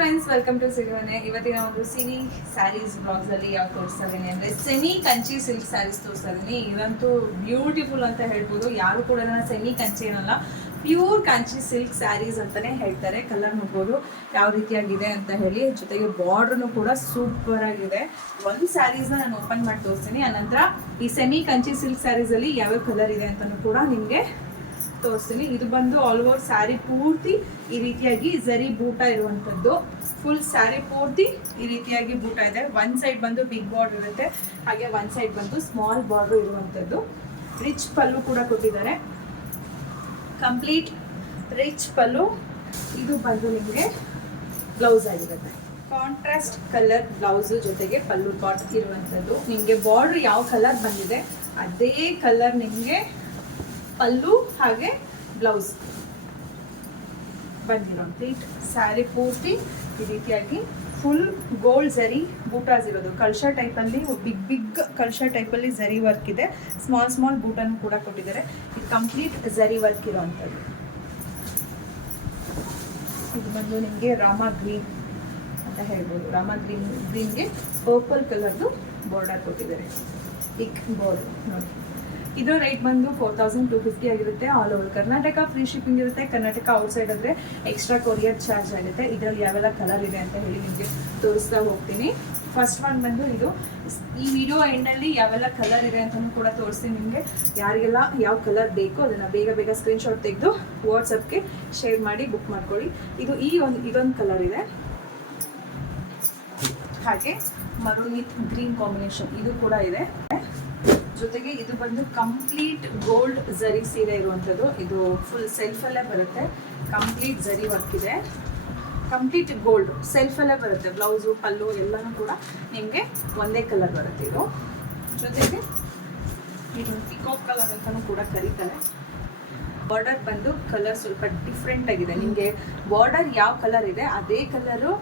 Friends, welcome to Sirimane. ಇವತ್ತಿನ ಒಂದು cine saris blogs ಅಲ್ಲಿ ಯಾವ ತೋರಿಸ್ತಾ ಇದೀನಿ ಅಂದ್ರೆ ಸೆಮಿ ಕಂಚಿ ಸಿಲ್ಕ್ ಸ್ಯಾರೀಸ್ ತೋರಿಸ್ತಾ ಇದೀನಿ. ಇದಂತೂ ಬ್ಯೂಟಿಫುಲ್ ಅಂತ ಹೇಳ್ಬೋದು. ಯಾರು ಕೂಡ ಸೆಮಿ ಕಂಚಿ ಏನಲ್ಲ, ಪ್ಯೂರ್ ಕಂಚಿ ಸಿಲ್ಕ್ ಸ್ಯಾರೀಸ್ ಅಂತಾನೆ ಹೇಳ್ತಾರೆ. ಕಲರ್ ನೋಡ್ಬೋದು ಯಾವ ರೀತಿಯಾಗಿದೆ ಅಂತ ಹೇಳಿ. ಜೊತೆಗೆ ಬಾರ್ಡ್ರೂ ಕೂಡ ಸೂಪರ್ ಆಗಿದೆ. ಒಂದು ಸ್ಯಾರೀಸ್ನ ನಾನು ಓಪನ್ ಮಾಡಿ ತೋರಿಸ್ತೀನಿ. ಆನಂತರ ಈ ಸೆಮಿ ಕಂಚಿ ಸಿಲ್ಕ್ ಸ್ಯಾರೀಸ್ ಅಲ್ಲಿ ಯಾವ್ಯಾವ ಕಲರ್ ಇದೆ ಅಂತಾನು ಕೂಡ ನಿಮಗೆ ತೋರಿಸ್ತೀನಿ. ಇದು ಬಂದು ಆಲ್ ಓವರ್ ಸ್ಯಾರಿ ಪೂರ್ತಿ ಈ ರೀತಿಯಾಗಿ ಜರಿ ಬೂಟ ಇರುವಂಥದ್ದು. ಫುಲ್ ಸ್ಯಾರಿ ಪೂರ್ತಿ ಈ ರೀತಿಯಾಗಿ ಬೂಟ ಇದೆ. ಒನ್ ಸೈಡ್ ಬಂದು ಬಿಗ್ ಬಾರ್ಡರ್ ಇರುತ್ತೆ, ಹಾಗೆ ಒನ್ ಸೈಡ್ ಬಂದು ಸ್ಮಾಲ್ ಬಾರ್ಡರ್ ಇರುವಂಥದ್ದು. ರಿಚ್ ಪಲ್ಲು ಕೂಡ ಕೊಟ್ಟಿದ್ದಾರೆ, ಕಂಪ್ಲೀಟ್ ರಿಚ್ ಪಲ್ಲು. ಇದು ಬಂದು ನಿಮಗೆ ಬ್ಲೌಸ್ ಆಗಿರುತ್ತೆ. ಕಾಂಟ್ರಾಸ್ಟ್ ಕಲರ್ ಬ್ಲೌಸು ಜೊತೆಗೆ ಪಲ್ಲು ಪಾಟ್ ಇರುವಂಥದ್ದು. ನಿಮಗೆ ಬಾರ್ಡರ್ ಯಾವ ಕಲರ್ ಬಂದಿದೆ ಅದೇ ಕಲರ್ ನಿಮಗೆ ಪಲ್ಲು ಹಾಗೆ ಬ್ಲೌಸ್ ಬಂದಿರೋ ಕಂಪ್ಲೀಟ್ ಸ್ಯಾರಿ ಪೂರ್ತಿ ಈ ರೀತಿಯಾಗಿ ಫುಲ್ ಗೋಲ್ಡ್ ಝರಿ ಬೂಟಾಸ್ ಇರೋದು. ಕಳ್ಶ ಟೈಪಲ್ಲಿ ಬಿಗ್ ಕಳ್ಶ ಟೈಪಲ್ಲಿ ಝರಿ ವರ್ಕ್ ಇದೆ. ಸ್ಮಾಲ್ ಬೂಟನ್ನು ಕೂಡ ಕೊಟ್ಟಿದ್ದಾರೆ. ಇದು ಕಂಪ್ಲೀಟ್ ಝರಿ ವರ್ಕ್ ಇರೋವಂಥದ್ದು. ಇದು ಬಂದು ನಿಮಗೆ ರಾಮ ಗ್ರೀನ್ ಅಂತ ಹೇಳ್ಬೋದು. ರಾಮ ಗ್ರೀನ್ಗೆ ಪರ್ಪಲ್ ಕಲರ್ದು ಬಾರ್ಡರ್ ಕೊಟ್ಟಿದ್ದಾರೆ. ಬಿಗ್ ಬಾರ್ಡರ್ ನೋಡಿ. ಇದರ ರೇಟ್ ಬಂದು 4250 ಆಗಿರುತ್ತೆ. All over Karnataka free shipping ಇರುತ್ತೆ. ಕರ್ನಾಟಕ ಔಟ್ಸೈಡ್ ಅಂದರೆ ಎಕ್ಸ್ಟ್ರಾ ಕೊರಿಯರ್ ಚಾರ್ಜ್ ಆಗುತ್ತೆ. ಇದರಲ್ಲಿ ಯಾವೆಲ್ಲ ಕಲರ್ ಇದೆ ಅಂತ ಹೇಳಿ ನಿಮಗೆ ತೋರಿಸ್ತಾ ಹೋಗ್ತೀನಿ. ಫಸ್ಟ್ ಒನ್ ಬಂದು ಇದು. ಈ ವಿಡಿಯೋ ಎಂಡಲ್ಲಿ ಯಾವೆಲ್ಲ ಕಲರ್ ಇದೆ ಅಂತಲೂ ಕೂಡ ತೋರಿಸ್ತೀನಿ ನಿಮಗೆ. ಯಾರಿಗೆಲ್ಲ ಯಾವ ಕಲರ್ ಬೇಕು ಅದನ್ನು ಬೇಗ ಸ್ಕ್ರೀನ್ಶಾಟ್ ತೆಗೆದು ವಾಟ್ಸಪ್ಗೆ ಶೇರ್ ಮಾಡಿ ಬುಕ್ ಮಾಡ್ಕೊಳ್ಳಿ. ಇದು ಇದೊಂದು ಕಲರ್ ಇದೆ, ಹಾಗೆ ಮರೂನ್ ವಿತ್ ಗ್ರೀನ್ ಕಾಂಬಿನೇಷನ್ ಇದು ಕೂಡ ಇದೆ. ಜೊತೆಗೆ ಇದು ಬಂದು ಕಂಪ್ಲೀಟ್ ಗೋಲ್ಡ್ ಝರಿ ಸೀರೆ ಇರುವಂಥದ್ದು. ಇದು ಫುಲ್ ಸೆಲ್ಫಲ್ಲೇ ಬರುತ್ತೆ. ಕಂಪ್ಲೀಟ್ ಝರಿ ವರ್ಕ್ ಇದೆ. ಕಂಪ್ಲೀಟ್ ಗೋಲ್ಡ್ ಸೆಲ್ಫಲ್ಲೇ ಬರುತ್ತೆ. ಬ್ಲೌಸು ಪಲ್ಲು ಎಲ್ಲನೂ ಕೂಡ ನಿಮಗೆ ಒಂದೇ ಕಲರ್ ಬರುತ್ತೆ. ಇದು ಜೊತೆಗೆ ಇದು ಪಿಕಾಕ್ ಕಲರ್ ಅಂತಲೂ ಕೂಡ ಕರೀತಾರೆ. ಬಾರ್ಡರ್ ಬಂದು ಕಲರ್ ಸ್ವಲ್ಪ ಡಿಫ್ರೆಂಟ್ ಆಗಿದೆ. ನಿಮಗೆ ಬಾರ್ಡರ್ ಯಾವ ಕಲರ್ ಇದೆ ಅದೇ ಕಲರು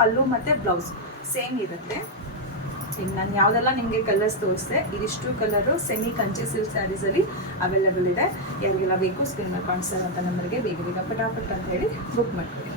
ಪಲ್ಲು ಮತ್ತು ಬ್ಲೌಸ್ ಸೇಮ್ ಇರುತ್ತೆ. ಈಗ ನಾನು ಯಾವುದೆಲ್ಲ ನಿಮಗೆ ಕಲರ್ಸ್ ತೋರಿಸಿದೆ, ಇದಿಷ್ಟು ಕಲರು ಸೆಮಿ ಕಂಚಿ ಸಿಲ್ಕ್ ಸ್ಯಾರೀಸಲ್ಲಿ ಅವೈಲೇಬಲ್ ಇದೆ. ಯಾರಿಗೆಲ್ಲ ಬೇಕು ಸ್ಕ್ರೀನ್ ಮೇಲೆ ಕಾಣಿಸ್ತಾ ಇರೋಂಥ ನಂಬರ್ಗೆ ಬೇಗ ಪಟಾಪಟ್ ಅಂತ ಹೇಳಿ ಬುಕ್ ಮಾಡ್ಕೊಳ್ಳಿ.